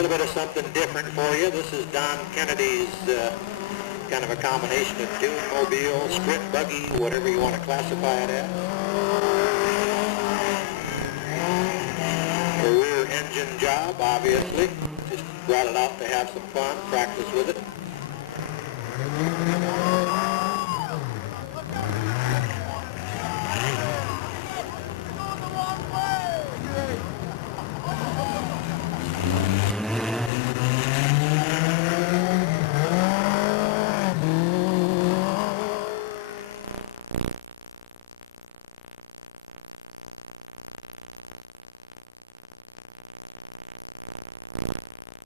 little bit of something different for you. This is Don Kennedy's kind of a combination of dune-mobile, sprint buggy, whatever you want to classify it as. A rear engine job, obviously. Just brought it out to have some fun, practice with it.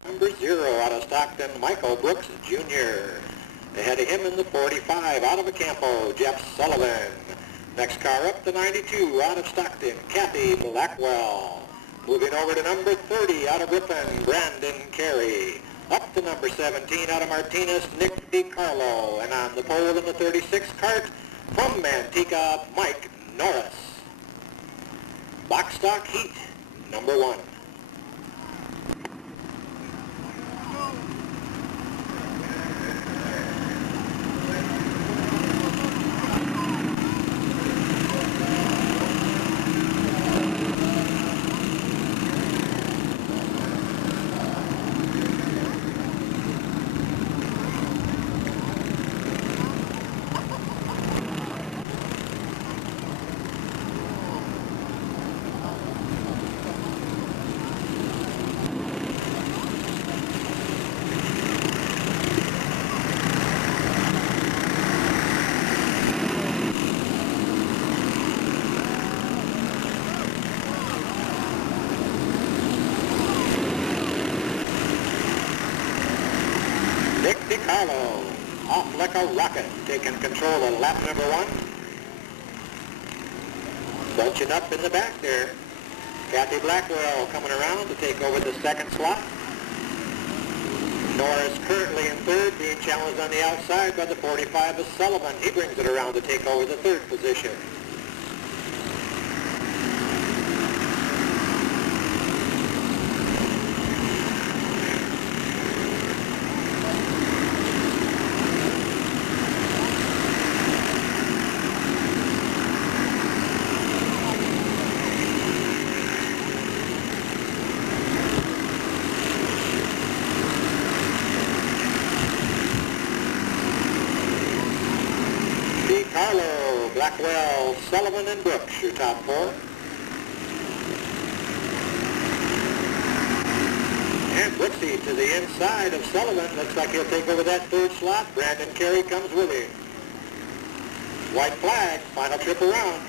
Number 0 out of Stockton, Michael Brooks Jr. Ahead of him in the 45 out of Acampo, Jeff Sullivan. Next car up, the 92 out of Stockton, Kathy Blackwell. Moving over to number 30 out of Ripon, Brandon Carey. Up to number 17 out of Martinez, Nick DiCarlo. And on the pole in the 36 cart from Manteca, Mike Norris. Box stock heat, number 1. Nick DiCarlo, off like a rocket, taking control of lap number 1. Bunching up in the back there. Kathy Blackwell coming around to take over the second slot. Norris currently in third, being challenged on the outside by the 45 of Sullivan. He brings it around to take over the third position. DiCarlo, Blackwell, Sullivan, and Brooks, your top 4. And Brooksy to the inside of Sullivan. Looks like he'll take over that third slot. Brandon Carey comes with him. White flag, final trip around.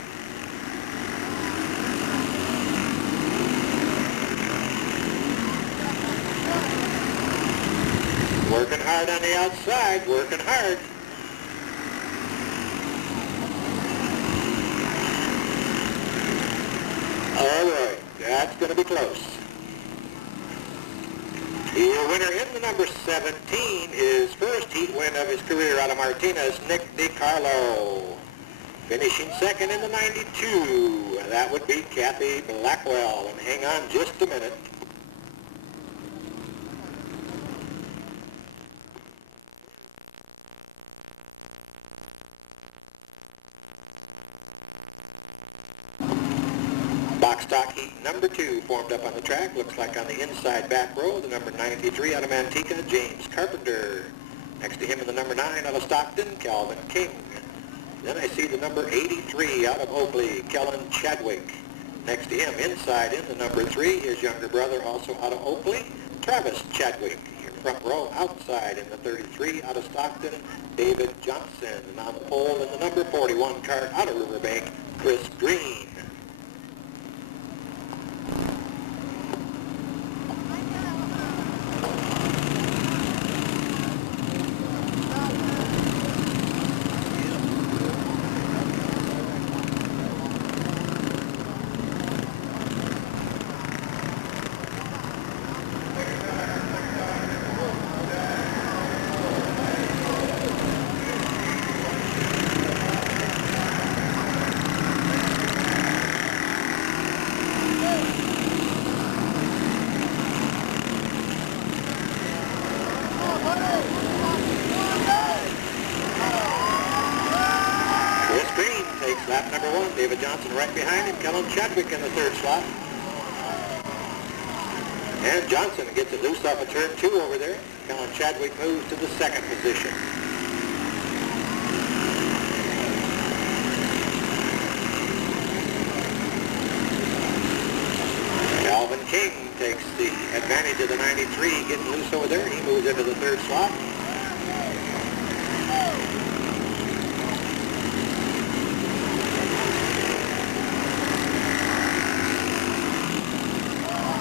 Working hard on the outside, working hard. All right, that's going to be close. Your winner in the number 17, his first heat win of his career out of Martinez, Nick DiCarlo. Finishing second in the 92, that would be Kathy Blackwell. And hang on just a minute. Box stock heat number 2 formed up on the track. Looks like on the inside back row, the number 93 out of Manteca, James Carpenter. Next to him in the number 9 out of Stockton, Calvin King. Then I see the number 83 out of Oakley, Kellen Chadwick. Next to him inside in the number 3, his younger brother also out of Oakley, Travis Chadwick. Your front row outside in the 33 out of Stockton, David Johnson. And on the pole in the number 41 cart out of Riverbank, Chris Green. number 1, David Johnson right behind him. Kellen Chadwick in the 3rd slot. And Johnson gets it loose off of turn 2 over there. Kellen Chadwick moves to the 2nd position. Calvin King takes the advantage of the 93, getting loose over there. He moves into the 3rd slot.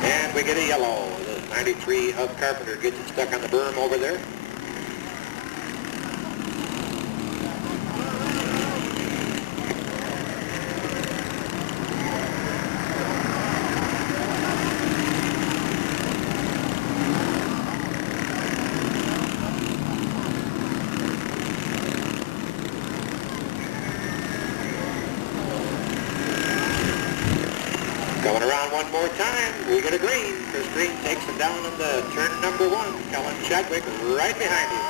And we get a yellow. The 93 of Carpenter gets it stuck on the berm over there. Going around one more time, we get a green. Chris Green takes him down on the turn number 1. Kellen Chadwick right behind him.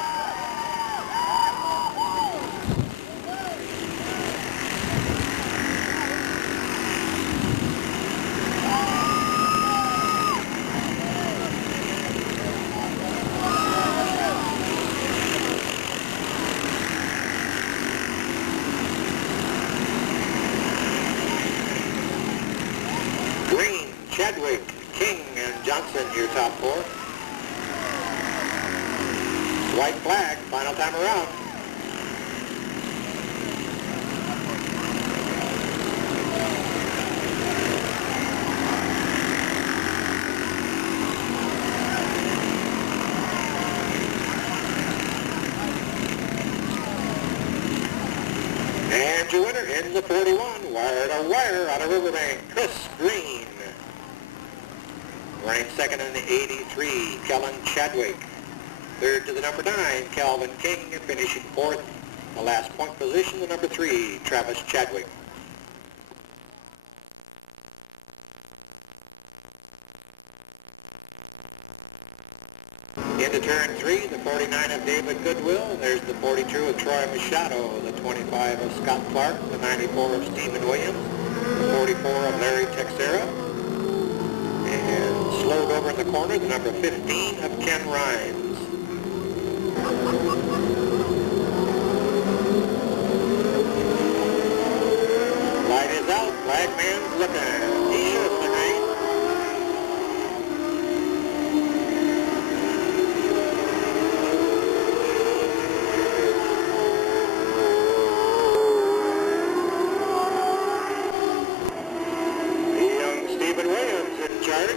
Green, Chadwick, King, and Johnson, your top 4. White flag, final time around. And your winner in the 41, wire to wire out of Riverbank, Chris Green. Running 2nd in the 83, Kellen Chadwick. 3rd to the number 9, Calvin King, and finishing 4th, the last point position, the number 3, Travis Chadwick. Into turn 3, the 49 of David Goodwill. There's the 42 of Troy Machado, the 25 of Scott Clark, the 94 of Stephen Williams, the 44 of Larry Texera, and slowed over in the corner, the number 15 of Ken Rhymes. Light is out, flagman's looking. He should have green. Stephen Williams in charge.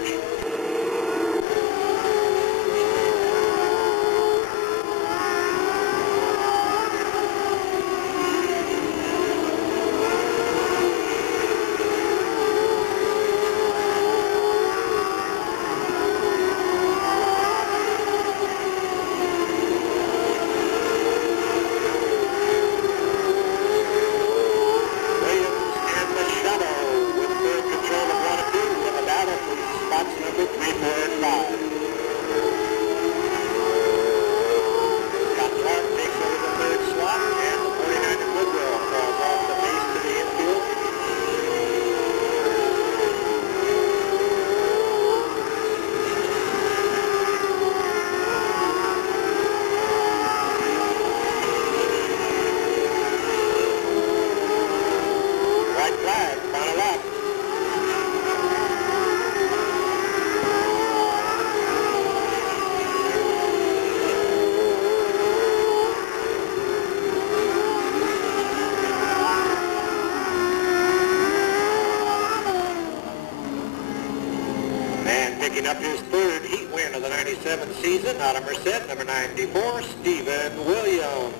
Picking up his 3rd heat win of the 97 season out of Merced, number 94, Stephen Williams.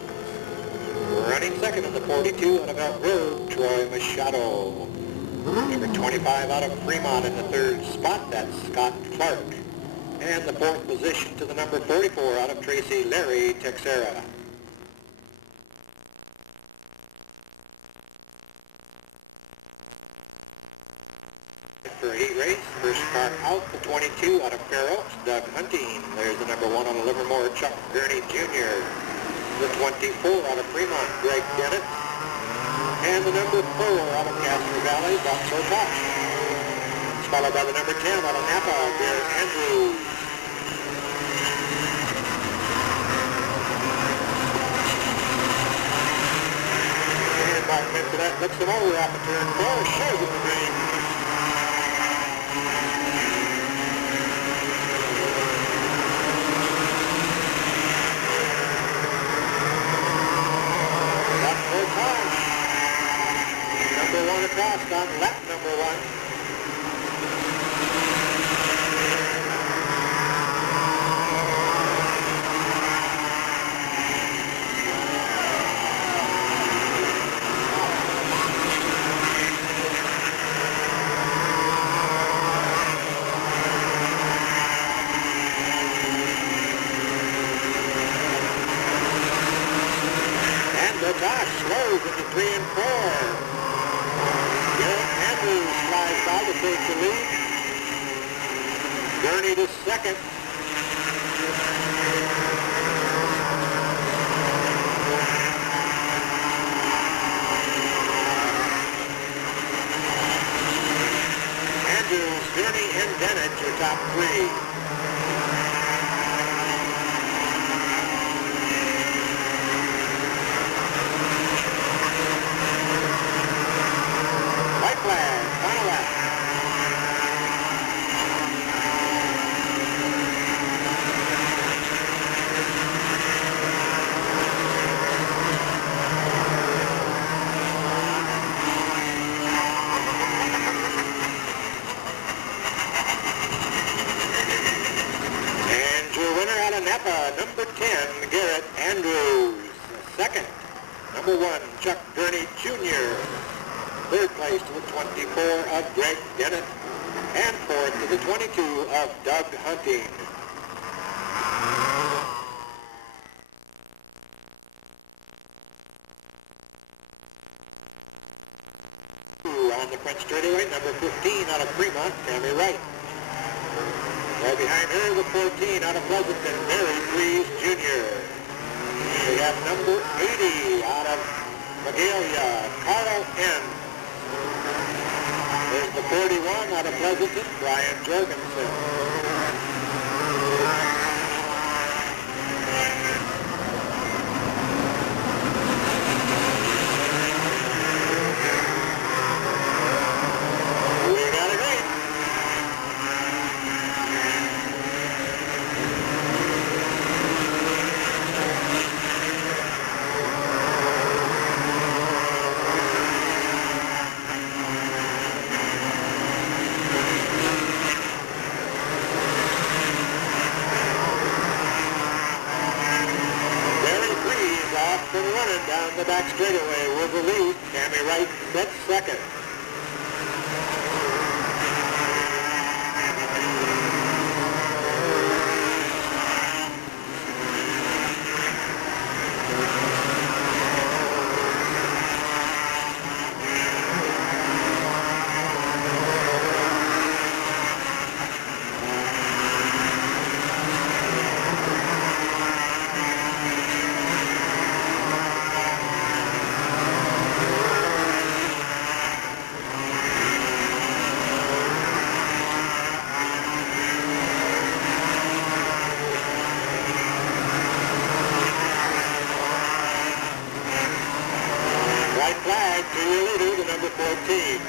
Running 2nd in the 42 out of Elk Grove, Troy Machado. Number 25 out of Fremont in the 3rd spot, that's Scott Clark. And the 4th position to the number 44 out of Tracy, Larry Texera. For a heat race, first car out, the 22 out of Fair Oaks, Doug Hunting. There's the number 1 on the Livermore, Chuck Gurney Jr. The 24 out of Fremont, Greg Dennett. And the number 4 out of Castro Valley, Boxer Fox. Followed by the number 10 out of Napa, Garrett Andrews. And back into that, looks him over off the turn 4, shows him the green. That's full time. Number 1 across on lap number 1. Gosh, slows into 3 and 4. Garrett Andrews flies by to take the lead. Gurney to second. Andrews, Gurney, and Dennett your top 3. Napa, number 10, Garrett Andrews. Second, number 1, Chuck Gurney Jr. Third place to the 24 of Greg Dennett. And fourth to the 22 of Doug Hunting. On the front straightaway, number 15 out of Fremont, Tammy Wright. Right behind her, the 14 out of Pleasanton, Mary Freeze Jr. We have number 80 out of Magalia, Carl N. There's the 41 out of Pleasanton, Brian Jorgensen. Running down the back straightaway with the lead. Tammy Wright sets second. Flag to your leader, the number 14.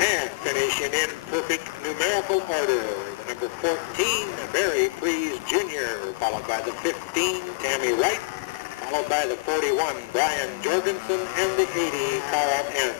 And finishing in perfect numerical order, the number 14, Barry Freeze Jr., followed by the 15, Tammy Wright, followed by the 41, Brian Jorgensen, and the 80, Carl N.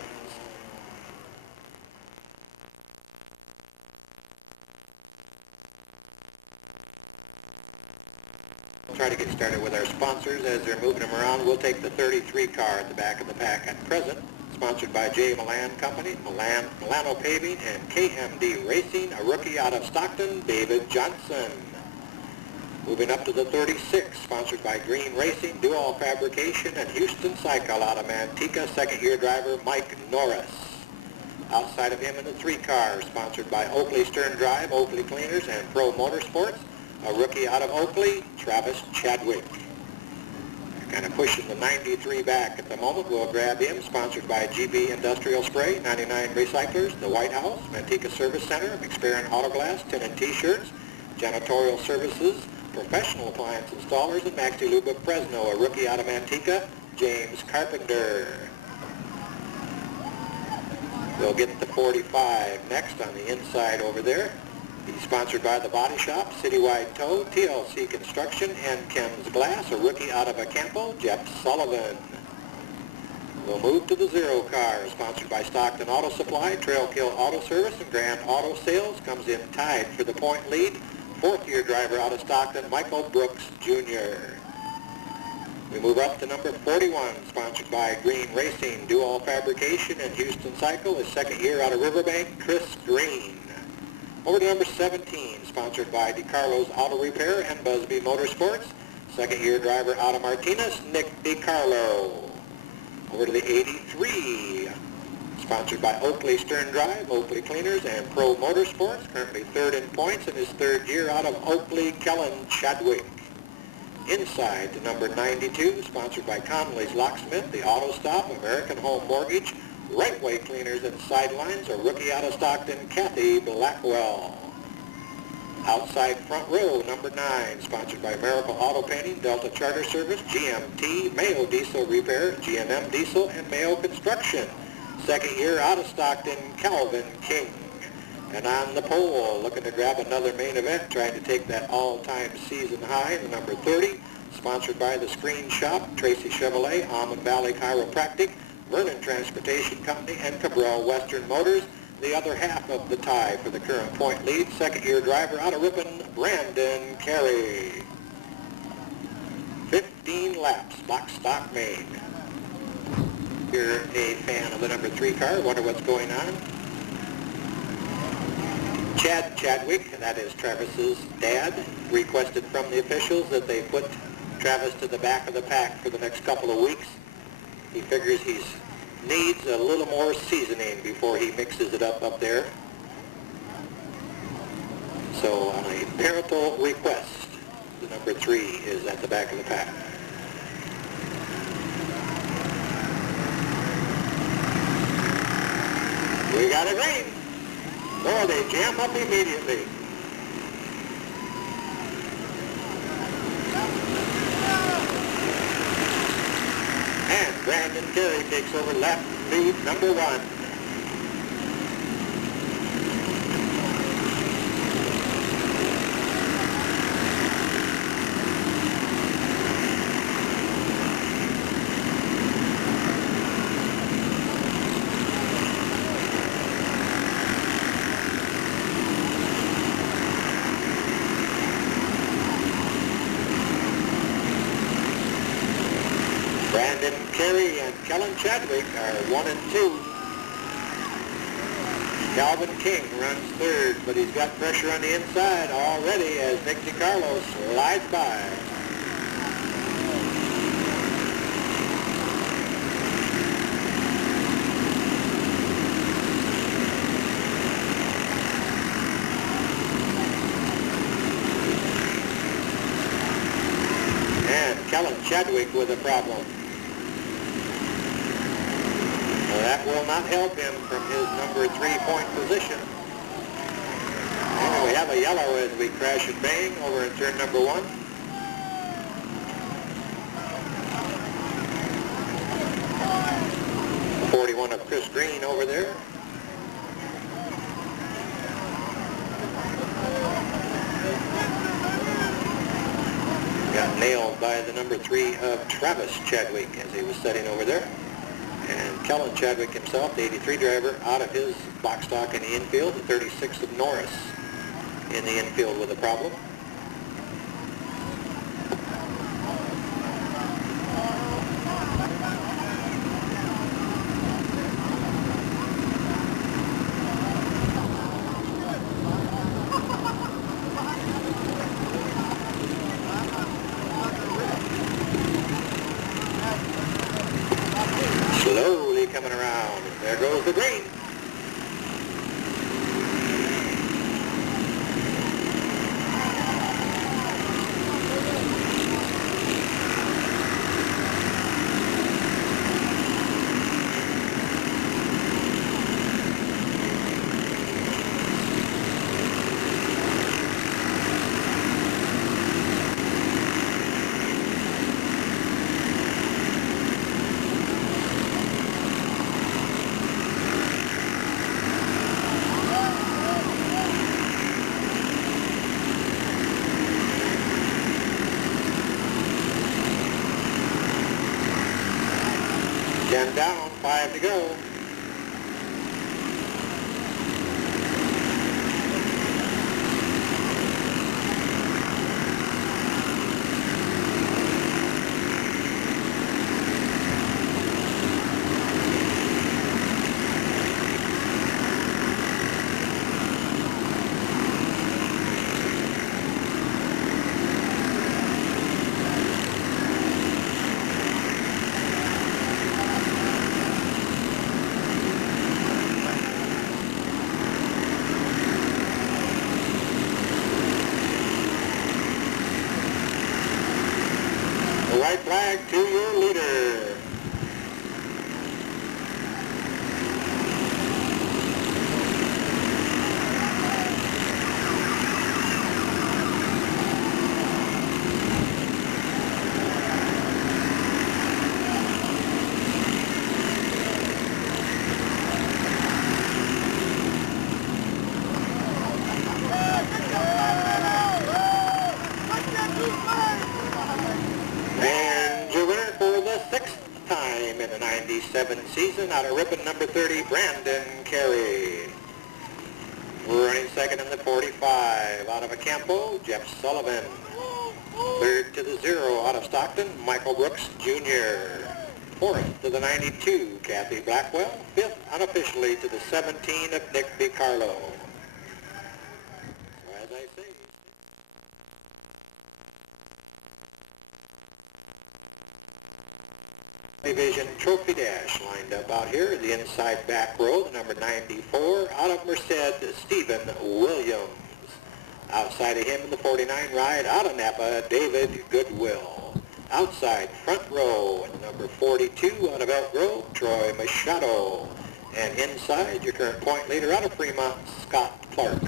We'll try to get started with our sponsors as they're moving them around. We'll take the 33 car at the back of the pack at present, sponsored by J. Milan Company, Milano Paving, and KMD Racing, a rookie out of Stockton, David Johnson. Moving up to the 36, sponsored by Green Racing, Dual Fabrication, and Houston Cycle out of Manteca, second-year driver Mike Norris. Outside of him in the 3 car, sponsored by Oakley Stern Drive, Oakley Cleaners, and Pro Motorsports, a rookie out of Oakley, Travis Chadwick. Kind of pushing the 93 back at the moment. We'll grab him, sponsored by GB Industrial Spray, 99 Recyclers, the White House, Manteca Service Center, McSparran Auto Glass, Tin and T-shirts, Janitorial Services, Professional Appliance Installers, and Maxi Lube of Fresno, a rookie out of Manteca, James Carpenter. We'll get the 45 next on the inside over there. He's sponsored by the Body Shop, Citywide Tow, TLC Construction, and Ken's Glass, a rookie out of Acampo, Jeff Sullivan. We'll move to the 0 car, sponsored by Stockton Auto Supply, Trailkill Auto Service, and Grand Auto Sales. Comes in tied for the point lead. 4th-year driver out of Stockton, Michael Brooks, Jr. We move up to number 41, sponsored by Green Racing, Dual Fabrication, and Houston Cycle. His 2nd year out of Riverbank, Chris Green. Over to number 17, sponsored by DeCarlo's Auto Repair and Busby Motorsports. 2nd-year driver out of Martinez, Nick DeCarlo. Over to the 83, sponsored by Oakley Stern Drive, Oakley Cleaners, and Pro Motorsports. Currently 3rd in points in his 3rd year out of Oakley, Kellen Chadwick. Inside to number 92, sponsored by Conley's Locksmith, the Auto Stop, American Home Mortgage, Right Way Cleaners and Sidelines, a rookie out of Stockton, Kathy Blackwell. Outside front row, number 9, sponsored by Miracle Auto Painting, Delta Charter Service, GMT, Mayo Diesel Repair, GNM Diesel, and Mayo Construction. 2nd year out of Stockton, Calvin King. And on the pole, looking to grab another main event, trying to take that all-time season high, the number 30, sponsored by the Screen Shop, Tracy Chevrolet, Almond Valley Chiropractic, Vernon Transportation Company, and Cabral Western Motors. The other half of the tie for the current point lead, 2nd-year driver out of Ripon, Brandon Carey. 15 laps, lock, stock, main. You're a fan of the number 3 car, wonder what's going on. Chad Chadwick, that is Travis's dad, requested from the officials that they put Travis to the back of the pack for the next couple of weeks. He figures he needs a little more seasoning before he mixes it up there. So on a parental request, the number 3 is at the back of the pack. We got a green. Boy, they jam up immediately. And Brandon Carey takes over lap lead number 1. Brandon Carey and Kellen Chadwick are 1 and 2. Calvin King runs 3rd, but he's got pressure on the inside already as Nick DeCarlo slides by. And Kellen Chadwick with a problem. That will not help him from his number 3-point position. And we have a yellow as we crash and bang over in turn number 1. The 41 of Chris Green over there. Got nailed by the number 3 of Travis Chadwick as he was setting over there. And Kellen Chadwick himself, the 83 driver, out of his box stock in the infield. The 36 of Norris in the infield with a problem. There goes the green. Ten down, 5 to go. White flag to your leader. And your winner for the 6th time in the 97 season, out of ribbon number 30, Brandon Carey. We're running second in the 45, out of Acampo, Jeff Sullivan. Third to the 0, out of Stockton, Michael Brooks Jr. Fourth to the 92, Kathy Blackwell. Fifth, unofficially, to the 17 of Nick DiCarlo. So as I say, Division Trophy Dash lined up out here, the inside back row, the number 94, out of Merced, Stephen Williams. Outside of him in the 49 ride, out of Napa, David Goodwill. Outside front row, in the number 42, out of Elk Grove, Troy Machado. And inside, your current point leader out of Fremont, Scott Clark.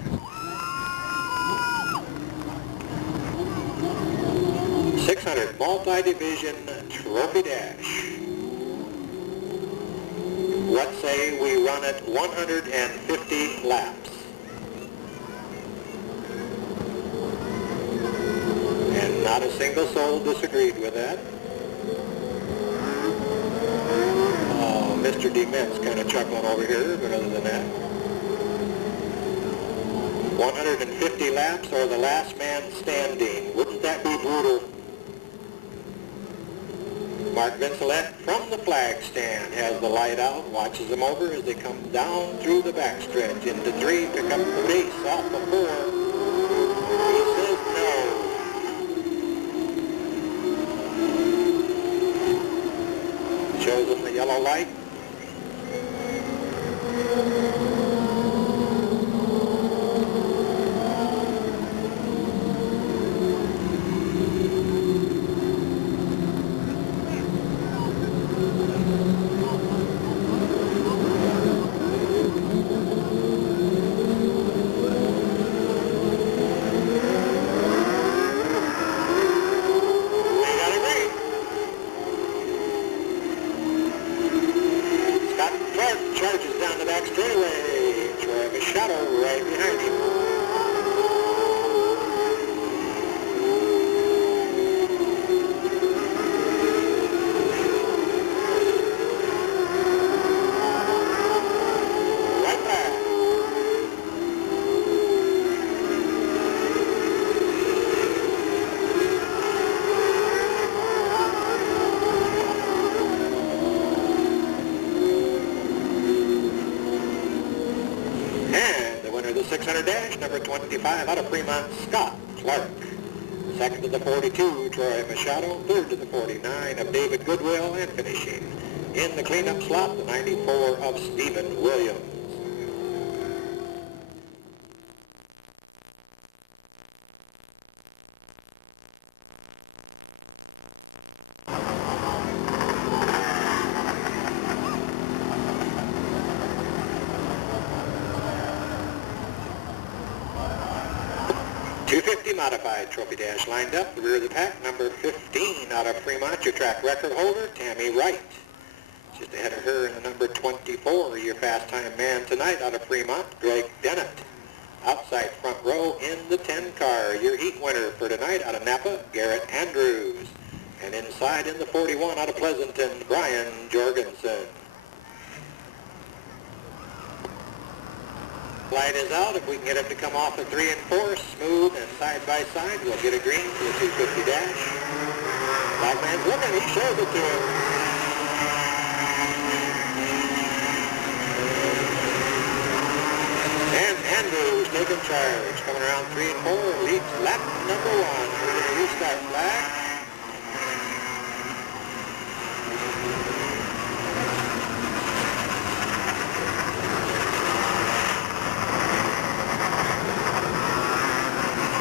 .600 multi-division Trophy Dash. Let's say we run it 150 laps. And not a single soul disagreed with that. Oh, Mr. DeMent's kind of chuckling over here, but other than that. 150 laps or the last man standing. Wouldn't that be brutal? Mark Vincelette from the flag stand has the light out, watches them over as they come down through the backstretch into 3, pick up the pace off the 4. He says no. Shows them the yellow light. Charges down the back straightaway. Troy Machado right behind him. Right back. And the winner of the 600 dash, number 25, out of Fremont, Scott Clark. Second to the 42, Troy Machado. Third to the 49 of David Goodwill. And finishing In the cleanup slot, the 94 of Stephen Williams. .250 modified trophy dash lined up. The rear of the pack, number 15 out of Fremont, your track record holder, Tammy Wright. Just ahead of her in the number 24, your fast time man tonight out of Fremont, Greg Dennett. Outside front row in the 10 car, your heat winner for tonight out of Napa, Garrett Andrews. And inside in the 41 out of Pleasanton, Brian Jorgensen. Light is out. If we can get him to come off the 3 and 4, smooth and side by side, we'll get a green for the 250 dash. Flagman's looking, he shows it to him. And Andrews taking charge, coming around 3 and 4, leads lap number 1 with a restart flag.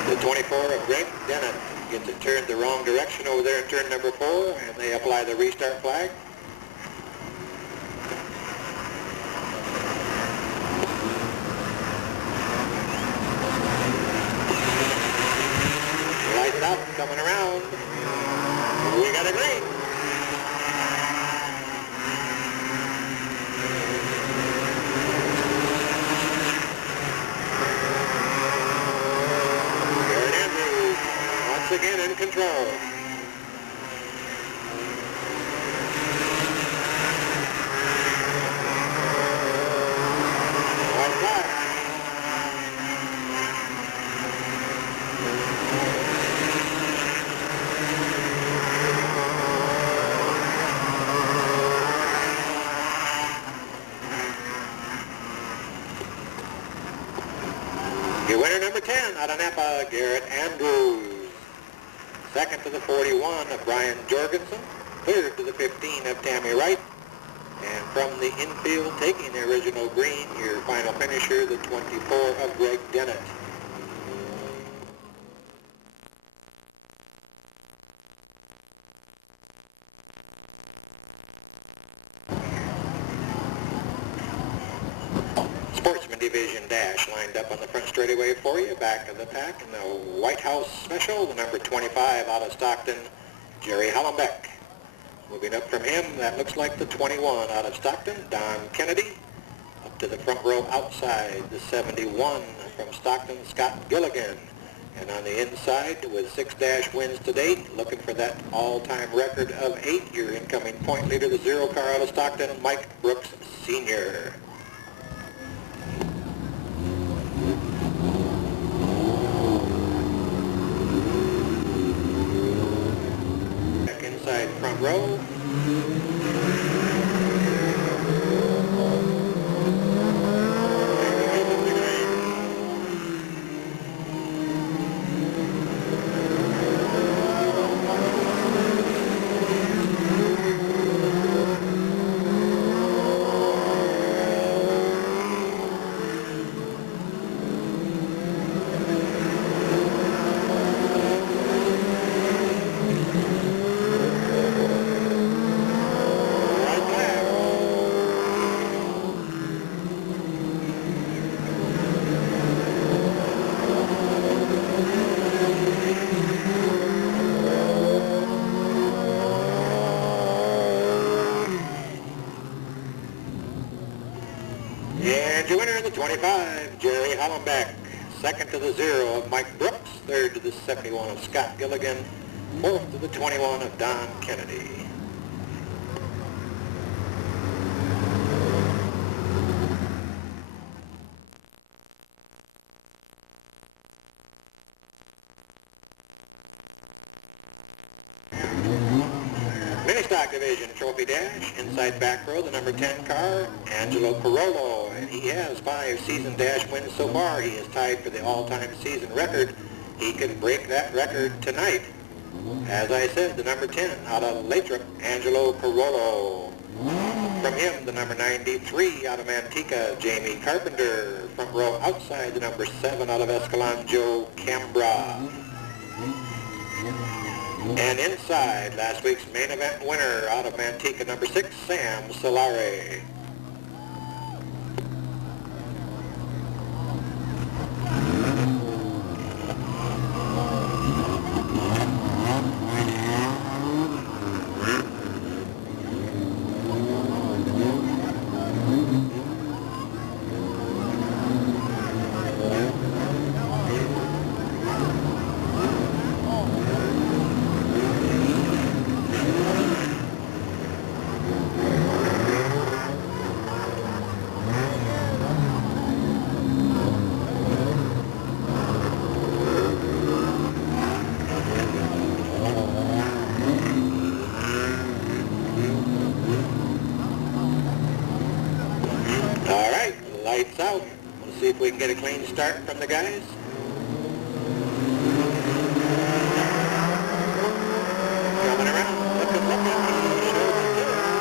The 24 of Greg Dennett gets it turned the wrong direction over there in turn number 4, and they apply the restart flag. Lights out, coming around. We got a green. Again in control. White flag. Your winner number 10 out of Napa, Garrett Andrews. Second to the 41 of Brian Jorgensen. Third to the 15 of Tammy Wright. And from the infield, taking the original green, your final finisher, the 24 of Greg Dennett. Sportsman Division dash lined up on the front straightaway for you. Back of the pack in the White House Special, the number 25 out of Stockton, Jerry Hollenbeck. Moving up from him, that looks like the 21 out of Stockton, Don Kennedy. Up to the front row outside, the 71 from Stockton, Scott Gilligan. And on the inside, with 6 dash wins to date, looking for that all-time record of 8, your incoming point leader, the 0 car out of Stockton, Mike Brooks Sr. Inside front row. And your winner in the 25, Jerry Hollenbeck. Second to the 0 of Mike Brooks. Third to the 71 of Scott Gilligan. Fourth to the 21 of Don Kennedy. Mini-stock division trophy dash, inside back row, the number 10 car, Angelo Carollo, and he has 5 season dash wins so far. He is tied for the all-time season record. He can break that record tonight. As I said, the number 10 out of Lathrop, Angelo Carollo. From him, the number 93 out of Manteca, Jamie Carpenter. Front row outside, the number 7 out of Escalon, Joe Cambra. And inside, last week's main event winner out of Manteca, number 6, Sam Solare. Lights out. We'll see if we can get a clean start from the guys. Coming around, looking. He shows it to us.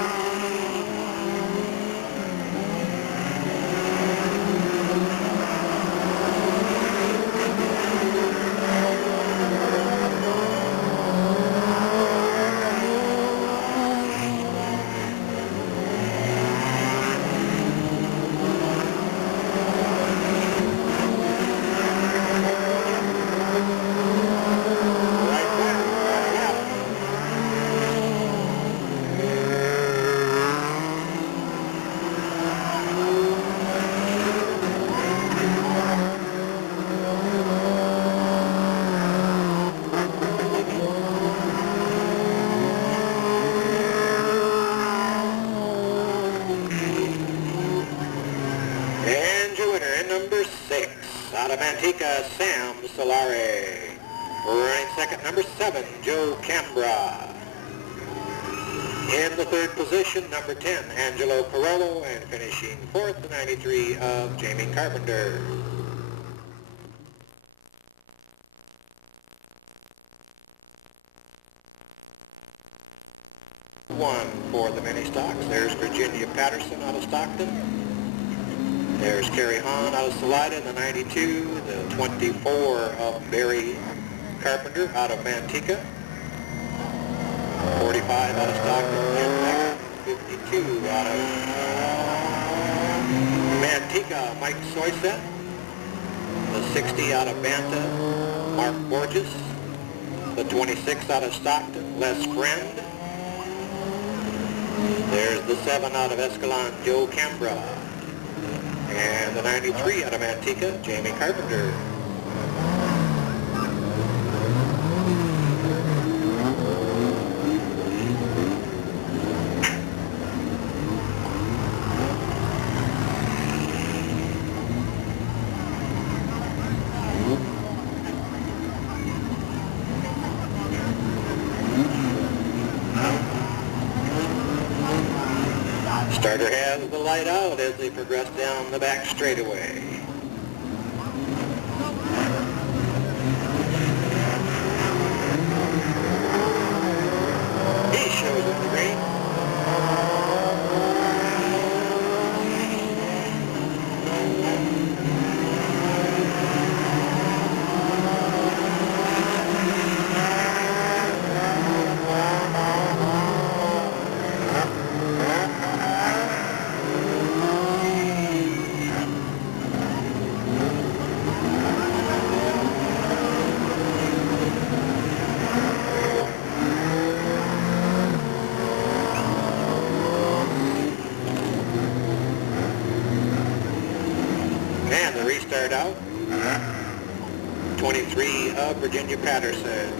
Number 6, out of Manteca, Sam Solare. Running second, number 7, Joe Cambra. In the third position, number 10, Angelo Carollo, and finishing fourth, the 93 of Jamie Carpenter. One for the mini stocks. There's Virginia Patterson out of Stockton. There's Kerry Hahn out of Salida in the 92, the 24 of Barry Carpenter out of Manteca, 45 out of Stockton, and 52 out of Manteca, Mike Soyset, the 60 out of Banta, Mark Borges, the 26 out of Stockton, Les Friend. There's the 7 out of Escalon, Joe Cambra. And the 93 out of Manteca, Jamie Carpenter. Starter has the light out as they progress down the back straightaway. He shows up the green. And the restart out, 23 of Virginia Patterson.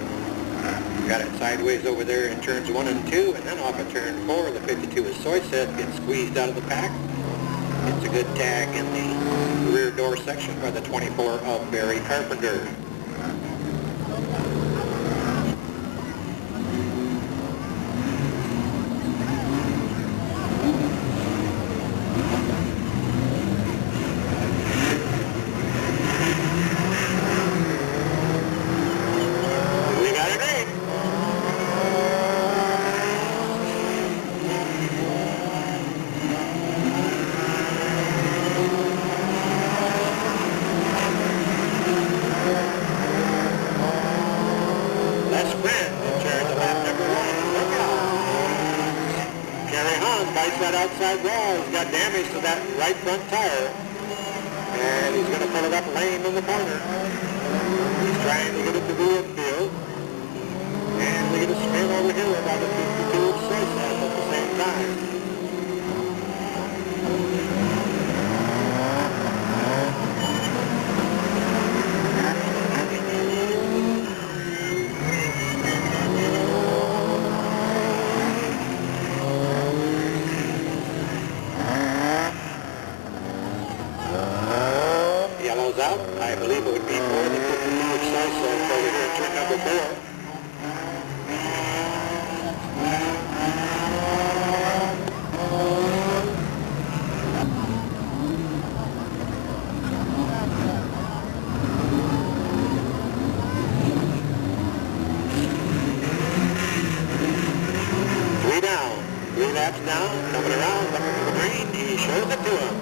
Got it sideways over there in turns 1 and 2, and then off at turn 4, the 52 is Soyset, gets squeezed out of the pack. It's a good tag in the rear door section by the 24 of Barry Carpenter. that outside wall. He's got damage to that right front tire. And he's going to pull it up lame in the corner. He's trying to get it to the infield. And we get a spin over here about a 52 of soy sauce at the same time. Yellow's out. I believe it would be more than 52 of soy sauce over here in turn number 4. Down, coming around, looking for the green, he shows it to him.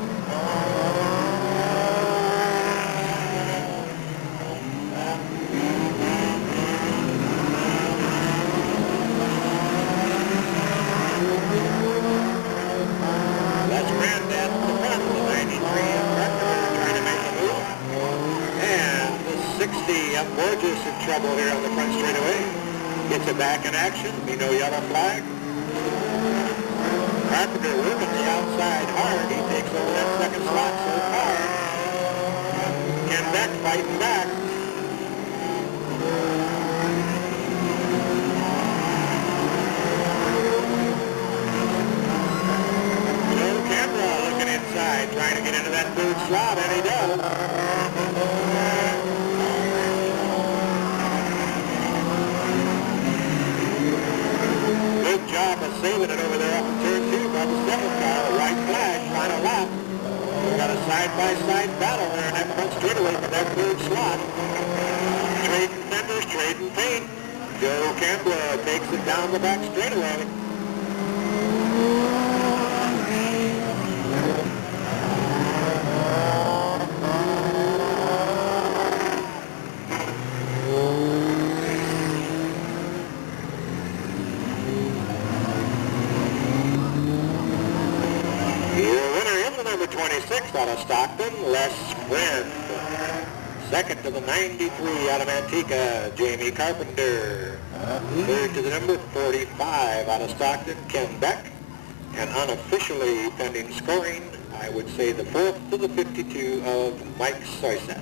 That's Brandon at the front, the 93 of Carpenter trying to make a move. And the 60 of Borges in trouble here on the front straightaway. Gets it back in action, be no yellow flag. Carpenter working the outside hard. He takes over that second slot so far. Ken Beck fighting back. Joe Canberra looking inside, trying to get into that third slot, and he does. Good job of saving it over there up in turn 2 by the second car. Right flag, final lap. We've got a side-by-side battle there in that front straightaway for that third slot. Trading fenders, trading paint. Joe Campbell takes it down the back straightaway. Number 26 out of Stockton, Les Friend. Second to the 93 out of Manteca, Jamie Carpenter. Third to the number 45 out of Stockton, Ken Beck. And unofficially pending scoring, I would say the fourth to the 52 of Mike Soysat.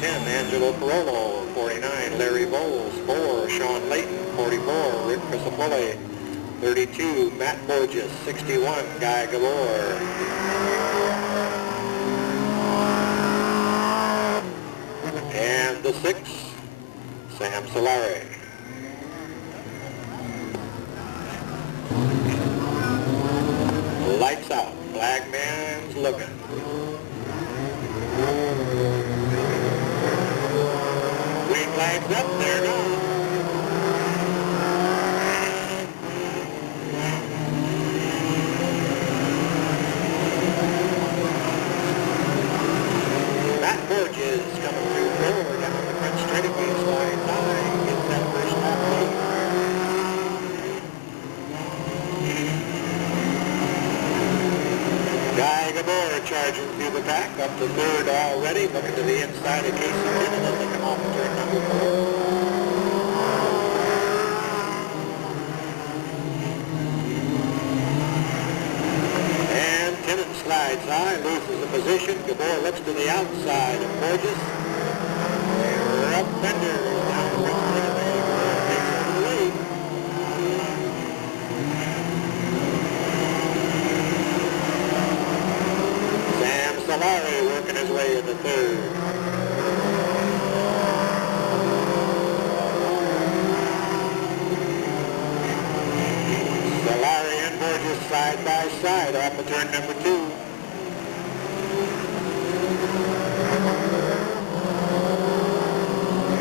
10, Angelo Parolo. 49, Larry Bowles. 4, Sean Layton. 44, Rick Crisafole. 32, Matt Borges. 61, Guy Gabor. And the 6, Sam Solari. Lights out. Flag man's looking. Green flag's up, there it goes. Matt Borges coming through forward down the front straightaway, slide 9, gets that first lap lead. Guy Gabor charging through the pack, up to third already, looking to the inside of Casey Dillon as they come off of turn number 4. And Timmons slides high, loses the position. Gabor looks to the outside of Borges. They're up fenders down the front straightaway. Gabor takes over the lead. Sam Solari working his way into third. Solari and Borges side by side off of turn number 2.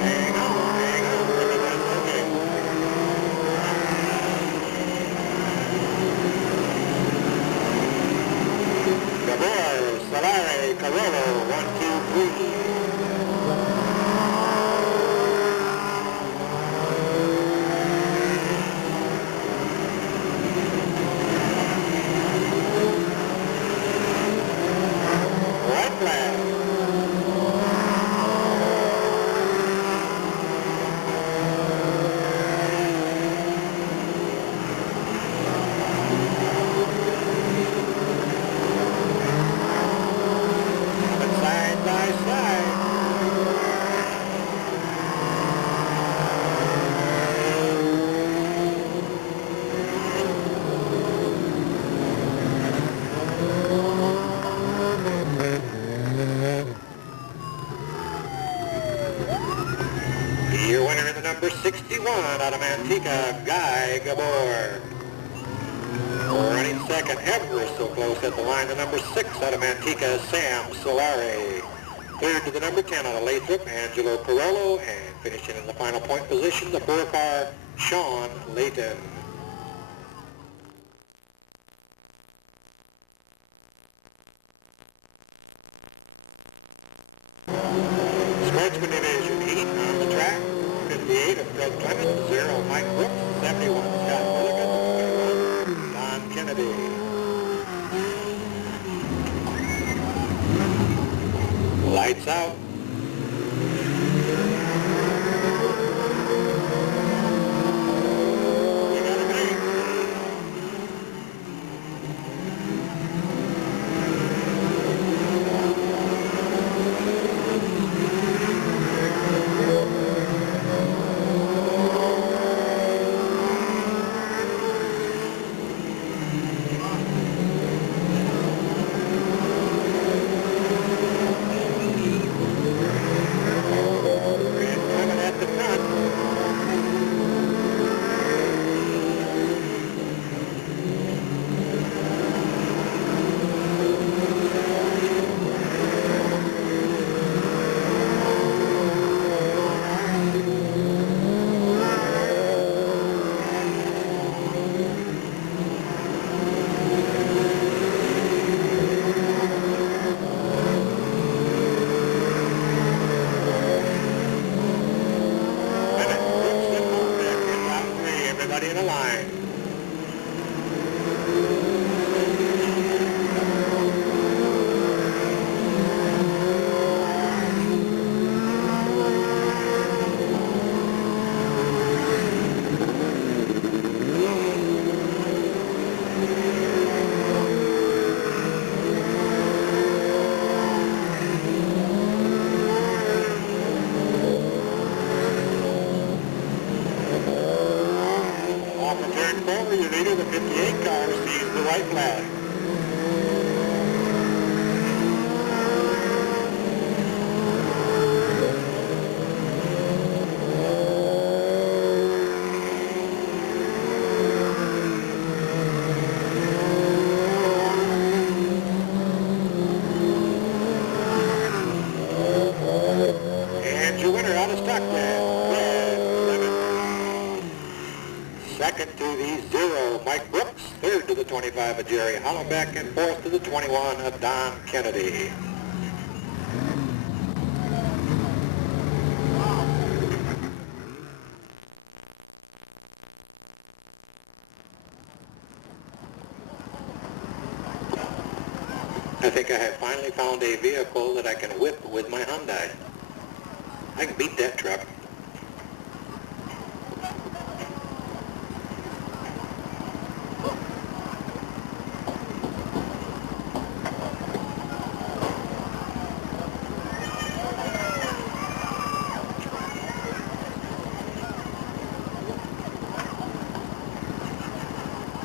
Hang on, everybody's okay. Gabor, Solari, Carollo, 1, 2, 3. number 61 out of Manteca, Guy Gabor. Running second, ever so close at the line, the number 6 out of Manteca, Sam Solari. Third to the number 10 out of Lathrop, Angelo Carollo, and finishing in the final point position, the 4-car, Sean Layton. Sportsman division heat on the track, 58 of Fred Clemens, 0 Mike Brooks, 71 Scott Milligan, 21 Don Kennedy. Lights out. In a line. Turn forward, your leader, the 58 car, sees the white flag. And your winner out of Stockton. Second to the 0, Mike Brooks. Third to the 25 of Jerry Hollenbeck, and fourth to the 21 of Don Kennedy. I think I have finally found a vehicle that I can whip with my Hyundai. I can beat that truck.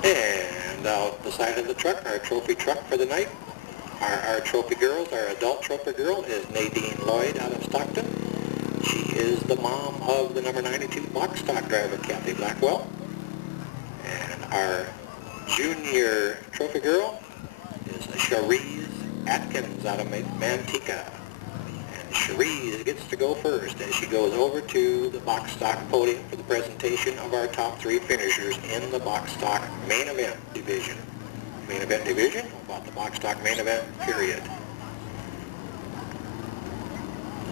And out the side of the truck, our trophy truck for the night. Our trophy girls, our adult trophy girl is Nadine Lloyd out of Stockton. She is the mom of the number 92 box stock driver, Kathy Blackwell. And our junior trophy girl is Cherise Atkins out of Manteca. And Cherise gets to go first as she goes over to the box stock podium for the presentation of our top 3 finishers in the box stock main event division. Main event division, about the box stock main event, period.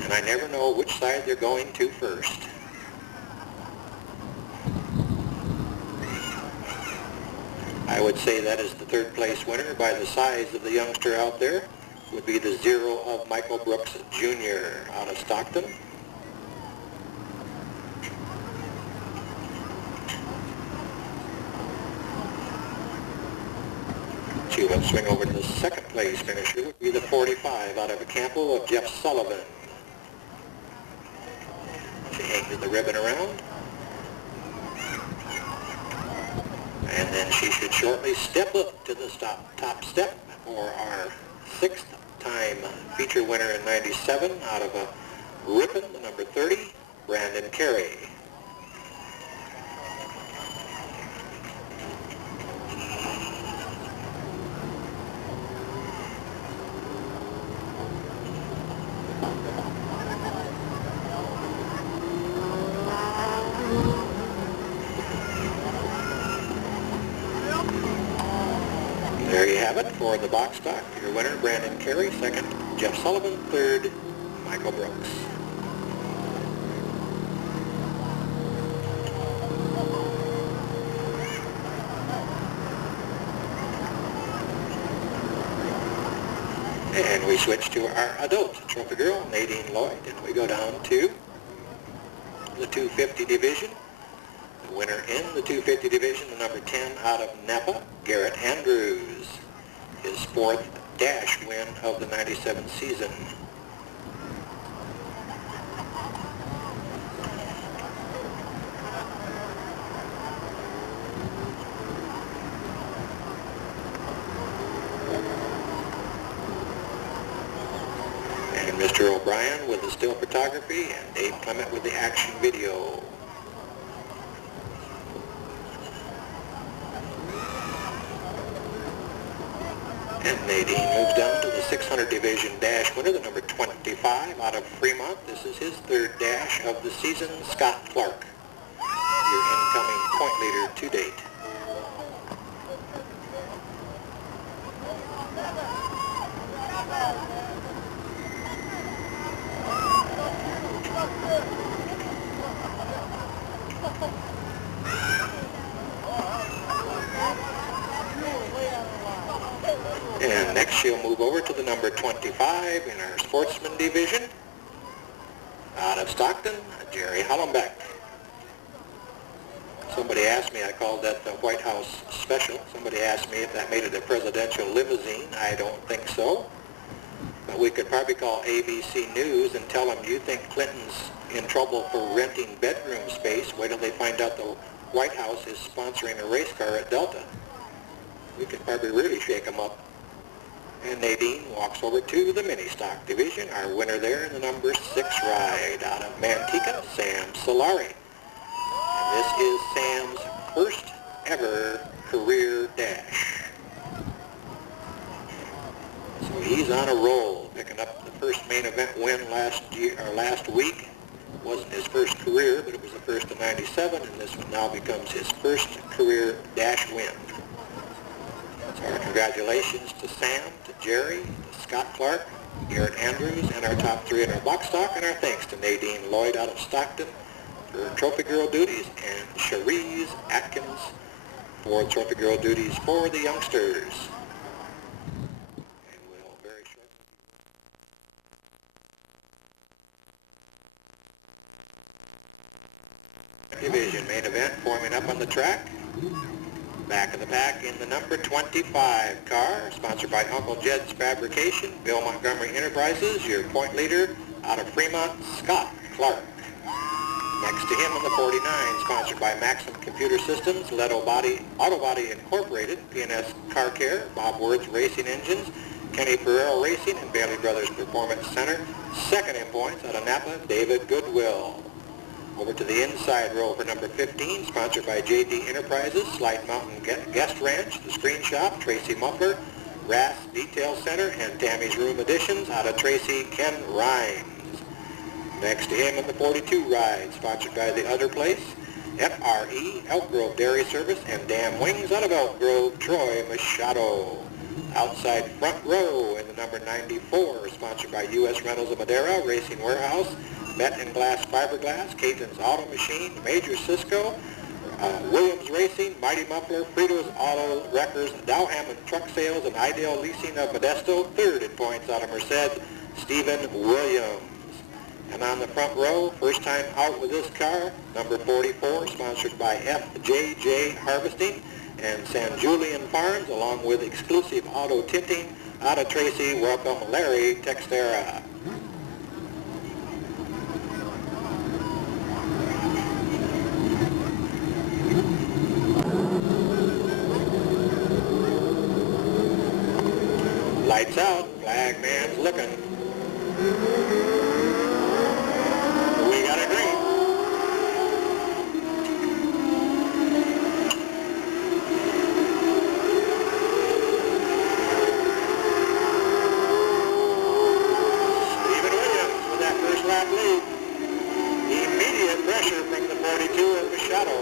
And I never know which side they're going to first. I would say that is the third place winner by the size of the youngster out there. Would be the 0 of Michael Brooks Jr. out of Stockton. She will swing over to the second place finisher. Would be the 45 out of Campo of Jeff Sullivan. She hangs the ribbon around. And then she should shortly step up to the top step for our 6th time feature winner in '97 out of a Ripon, the number 30, Brandon Carey. have it for the box stock. Your winner, Brandon Carey. Second, Jeff Sullivan. Third, Michael Brooks. And we switch to our adult trophy girl, Nadine Lloyd, and we go down to the 250 division. The winner in the 250 division, the number 10 out of Napa, Garrett Andrews. His fourth dash win of the 97 season. Mr. O'Brien with the still photography and Dave Clement with the action video. And Nadine moves down to the 600 division dash winner, the number 25 out of Fremont. This is his third dash of the season, Scott Clark, your incoming point leader to date. And next she'll move over to the number 25 in our sportsman division. Out of Stockton, Jerry Hollenbeck. Somebody asked me, I called that the White House special. Somebody asked me if that made it a presidential limousine. I don't think so. But we could probably call ABC News and tell them, you think Clinton's in trouble for renting bedroom space? Wait till they find out the White House is sponsoring a race car at Delta. We could probably really shake them up. And Nadine walks over to the mini stock division. Our winner there in the number 6 ride out of Manteca, Sam Solari. And this is Sam's first ever career dash. So he's on a roll, picking up the first main event win last week. It wasn't his first career, but it was the first of 97, and this one now becomes his first career dash win. So our congratulations to Sam, to Jerry, to Scott Clark, Garrett Andrews, and our top 3 in our box stock, and our thanks to Nadine Lloyd out of Stockton for Trophy Girl duties, and Cherise Atkins for Trophy Girl duties for the youngsters. And we'll very shortly. Division main event forming up on the track. Back of the pack in the number 25 car, sponsored by Uncle Jed's Fabrication, Bill Montgomery Enterprises, your point leader out of Fremont, Scott Clark. Next to him in the 49, sponsored by Maxim Computer Systems, Auto Body Incorporated, P&S Car Care, Bob Words Racing Engines, Kenny Ferrero Racing, and Bailey Brothers Performance Center. Second in points out of Napa, David Goodwill. Over to the inside row for number 15, sponsored by JD Enterprises, Slide Mountain Guest Ranch, The Screen Shop, Tracy Muffler, Rass Detail Center, and Tammy's Room Additions out of Tracy, Ken Rhines. Next to him in the 42 ride, sponsored by The Other Place, FRE, Elk Grove Dairy Service, and Damn Wings out of Elk Grove, Troy Machado. Outside front row in the number 94, sponsored by U.S. Rentals of Madera, Racing Warehouse, Met and Glass Fiberglass, Caton's Auto Machine, Major Cisco, Williams Racing, Mighty Muffler, Fritos Auto Wreckers, Dow Hammond Truck Sales, and Ideal Leasing of Modesto. Third in points out of Merced, Stephen Williams. And on the front row, first time out with this car, number 44, sponsored by FJJ Harvesting and San Julian Farms, along with Exclusive Auto Tinting out of Tracy. Welcome, Larry Textera. Lights out, flag man's looking. We got a green. Stephen Williams with that first lap lead. Immediate pressure from the 42 of Machado.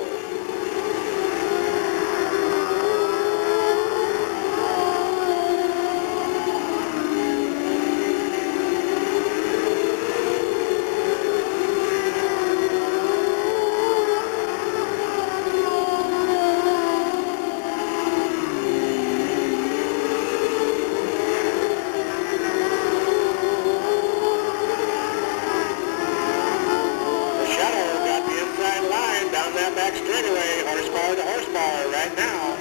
back straightaway, horsepower to horsepower right now.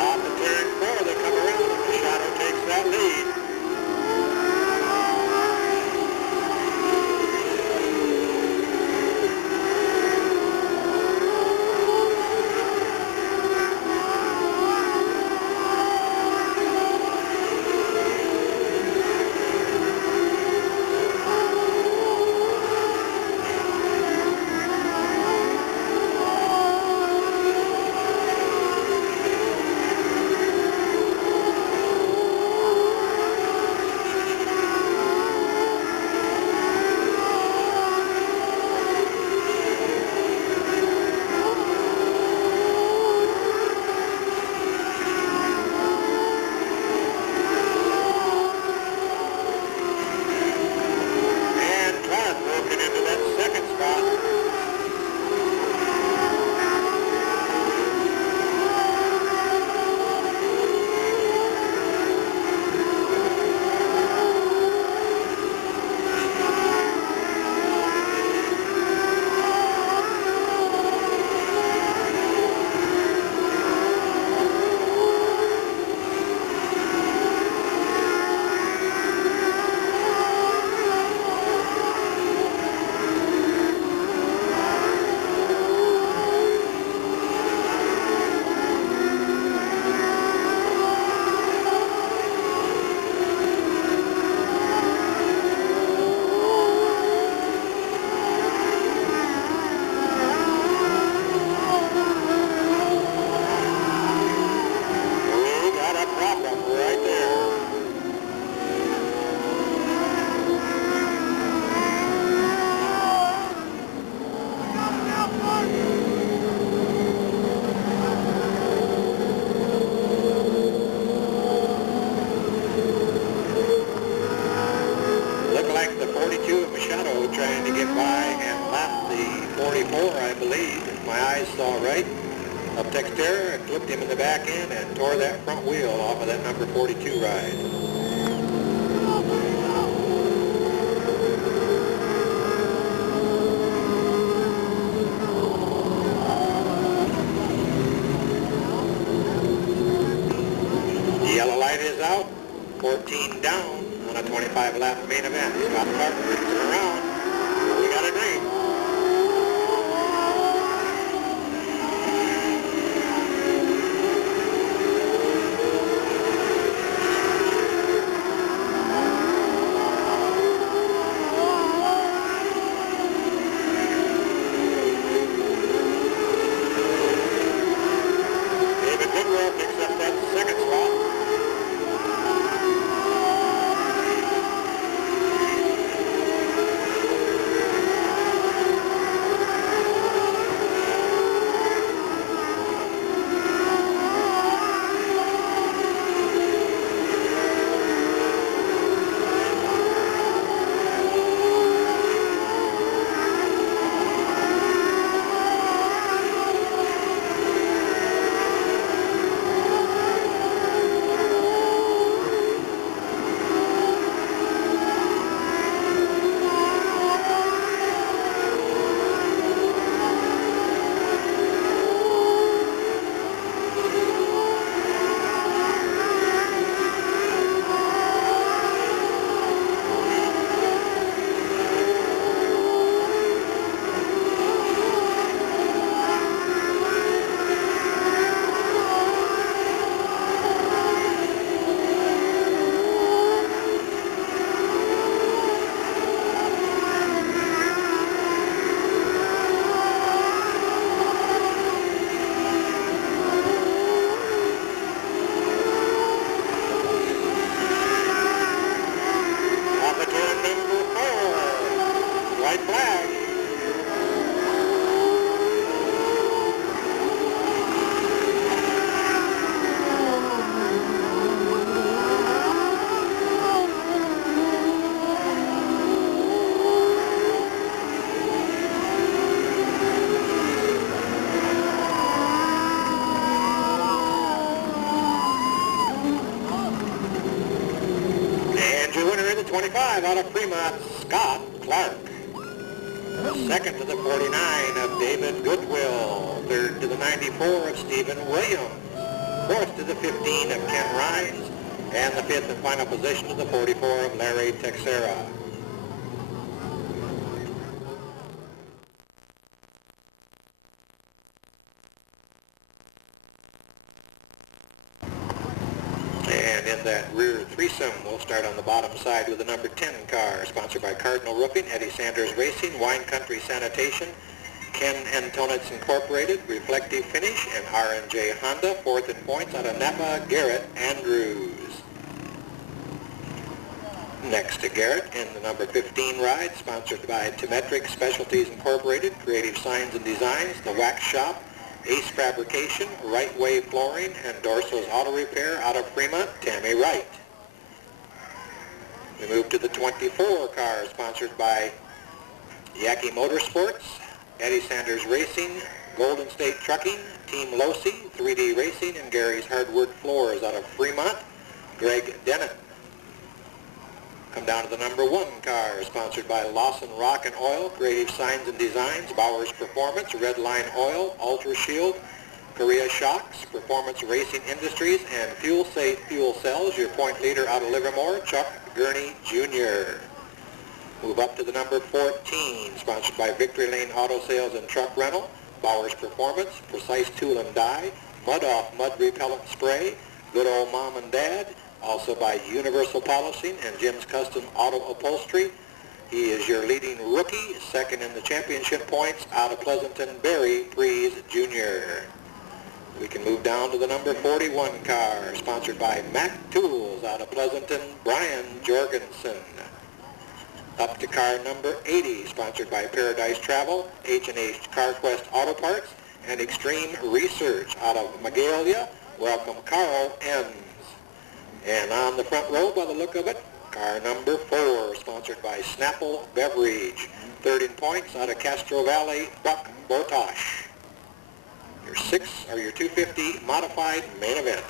Off the turn 4, they come around, and the Shadow takes that lead. Trying to get by and lap the 44, I believe, if my eyes saw right. Up Texterra and flipped him in the back end and tore that front wheel off of that number 42 ride. The yellow light is out, 14 down on a 25 lap main event. Scott Clark brings him around. We got a green. David Goodwill picks up that second spot. White flag. And your winner in the 25 out of Fremont, Scott Clark. Second to the 49 of David Goodwill. 94 of Stephen Williams. Fourth to the 15 of Ken Rhines, and the fifth and final position to the 44 of Larry Texera. And in that rear threesome, we'll start on the bottom side with the number 10 car, sponsored by Cardinal Roofing, Eddie Sanders Racing, Wine Country Sanitation, Ken Antonitz Incorporated, Reflective Finish, and R&J Honda. Fourth in points out of Napa, Garrett Andrews. Next to Garrett in the number 15 ride, sponsored by Timetric Specialties Incorporated, Creative Signs and Designs, The Wax Shop, Ace Fabrication, Right Way Flooring, and Dorso's Auto Repair out of Fremont, Tammy Wright. We move to the 24 car, sponsored by Yaki Motorsports, Eddie Sanders Racing, Golden State Trucking, Team Losi, 3D Racing, and Gary's Hardwood Floors out of Fremont, Greg Denon. Come down to the number 1 car, sponsored by Lawson Rock and Oil, Creative Signs and Designs, Bowers Performance, Red Line Oil, Ultra Shield, Korea Shocks, Performance Racing Industries, and Fuel Safe Fuel Cells. Your point leader out of Livermore, Chuck Gurney Jr. Move up to the number 14, sponsored by Victory Lane Auto Sales and Truck Rental, Bowers Performance, Precise Tool and Die, Mud Off Mud Repellent Spray, Good Old Mom and Dad, also by Universal Polishing and Jim's Custom Auto Upholstery. He is your leading rookie, second in the championship points out of Pleasanton, Barry Prees Jr. We can move down to the number 41 car, sponsored by Mac Tools out of Pleasanton, Brian Jorgensen. Up to car number 80, sponsored by Paradise Travel, H&H CarQuest Auto Parts, and Extreme Research out of Magalia. Welcome Carl Enns. And on the front row, by the look of it, car number 4, sponsored by Snapple Beverage. Third in points out of Castro Valley, Buck Bortosh. Your 250 modified main event.